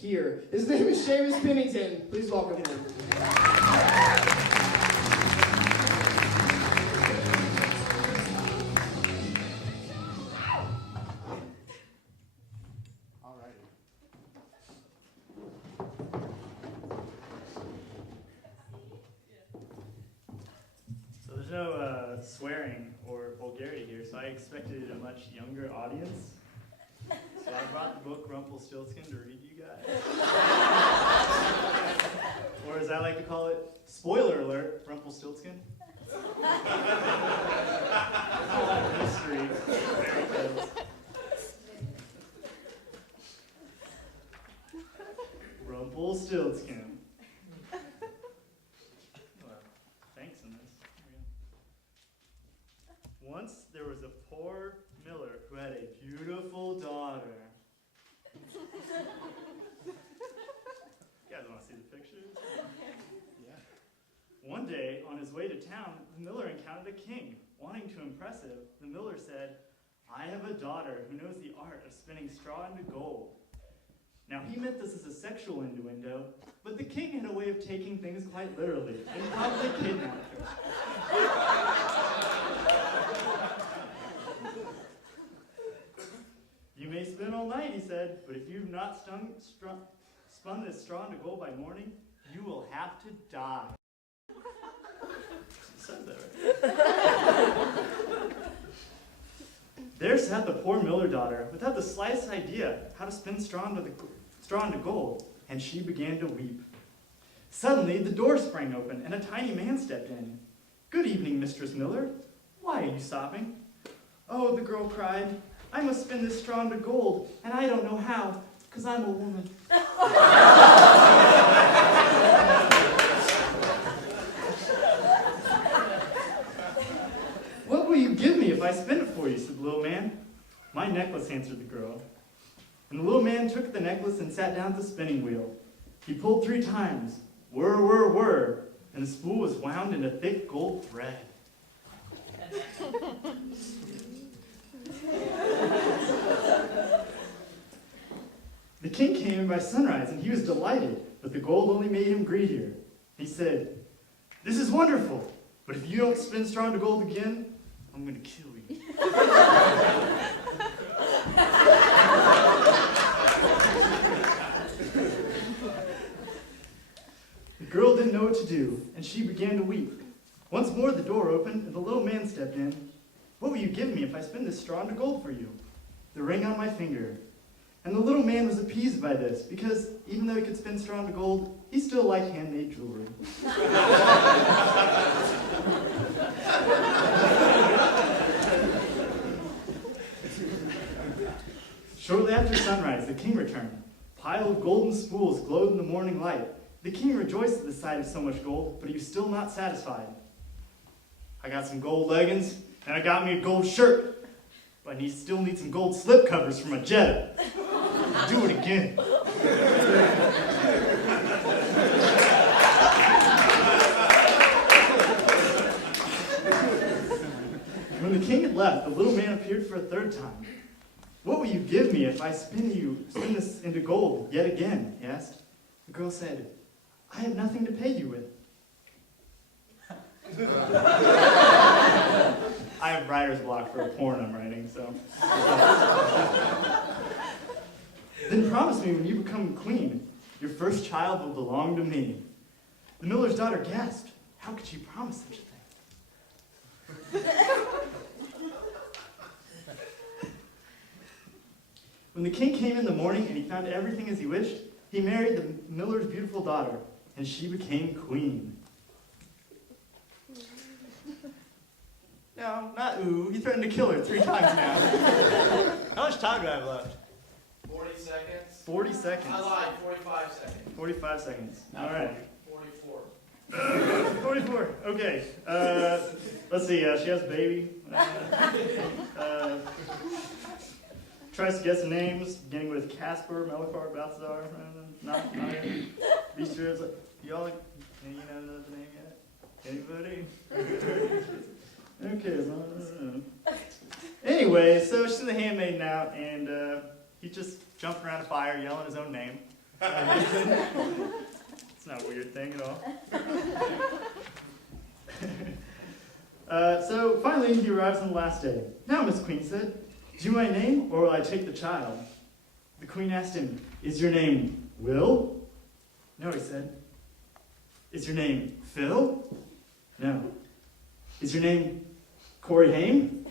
here. His name is SEAMUS Pennington. Please welcome him. So there's no swearing or vulgarity here, so I expected a much younger audience. So I brought the book Rumpelstiltskin to read you guys. Or as I like to call it, spoiler alert, Rumpelstiltskin. A lot of history. Fairy tales. Rumpelstiltskin. Thanks in this. Once there was a poor miller who had a beautiful daughter. You guys want to see the pictures? Yeah. One day, on his way to town, the miller encountered a king. Wanting to impress him, the miller said, "I have a daughter who knows the art of spinning straw into gold." Now, he meant this as a sexual innuendo, but the king had a way of taking things quite literally and probably kidnapped her. "You may spin all night," he said, "but if you've not spun this straw into gold by morning, you will have to die." She says that, right? There sat the poor miller daughter without the slightest idea how to spin straw into gold, and she began to weep. Suddenly, the door sprang open, and a tiny man stepped in. "Good evening, Mistress Miller. Why are you sobbing?" "Oh," the girl cried, "I must spin this straw into gold, and I don't know how, because I'm a woman." "What will you give me if I spin it for you?" said the little man. "My necklace," answered the girl. And the little man took the necklace and sat down at the spinning wheel. He pulled 3 times, whir, whir, whir, and the spool was wound into thick gold thread. The king came in by sunrise, and he was delighted, but the gold only made him greedier. He said, "This is wonderful, but if you don't spin straw into gold again, I'm going to kill you." The girl didn't know what to do, and she began to weep. Once more the door opened, and the little man stepped in. "What will you give me if I spin this straw into gold for you?" "The ring on my finger." And the little man was appeased by this, because even though he could spin straw into gold, he still liked handmade jewelry. Shortly after sunrise, the king returned. A pile of golden spools glowed in the morning light. The king rejoiced at the sight of so much gold, but he was still not satisfied. "I got some gold leggings, and I got me a gold shirt, but I still need some gold slip covers for my Jetta. Do it again." When the king had left, the little man appeared for a 3rd time. "What will you give me if I spin this into gold yet again?" he asked. The girl said, "I have nothing to pay you with." I have writer's block for a porn I'm writing, so. "Then promise me when you become queen, your first child will belong to me." The miller's daughter gasped. How could she promise such a thing? When the king came in the morning and he found everything as he wished, he married the miller's beautiful daughter, and she became queen. No, not ooh. He threatened to kill her 3 times now. How much time do I have left? 40 seconds. 40 seconds. I lied, 45 seconds. 45 seconds. All right. 44. 44. Okay. Let's see. She has a baby. Tries to guess the names, beginning with Casper, Melchior, Balthazar. Not any. Be sure it's like, y'all, you know the name yet? Anybody? Okay. Anyway, so she's the handmaid now, and he's just jumping around a fire, yelling his own name. It's not a weird thing at all. So finally, he arrives on the last day. Now, Miss Queen said, do you want my name, or will I take the child? The Queen asked him, is your name Will? No, he said. Is your name Phil? No. Is your name Corey Haim?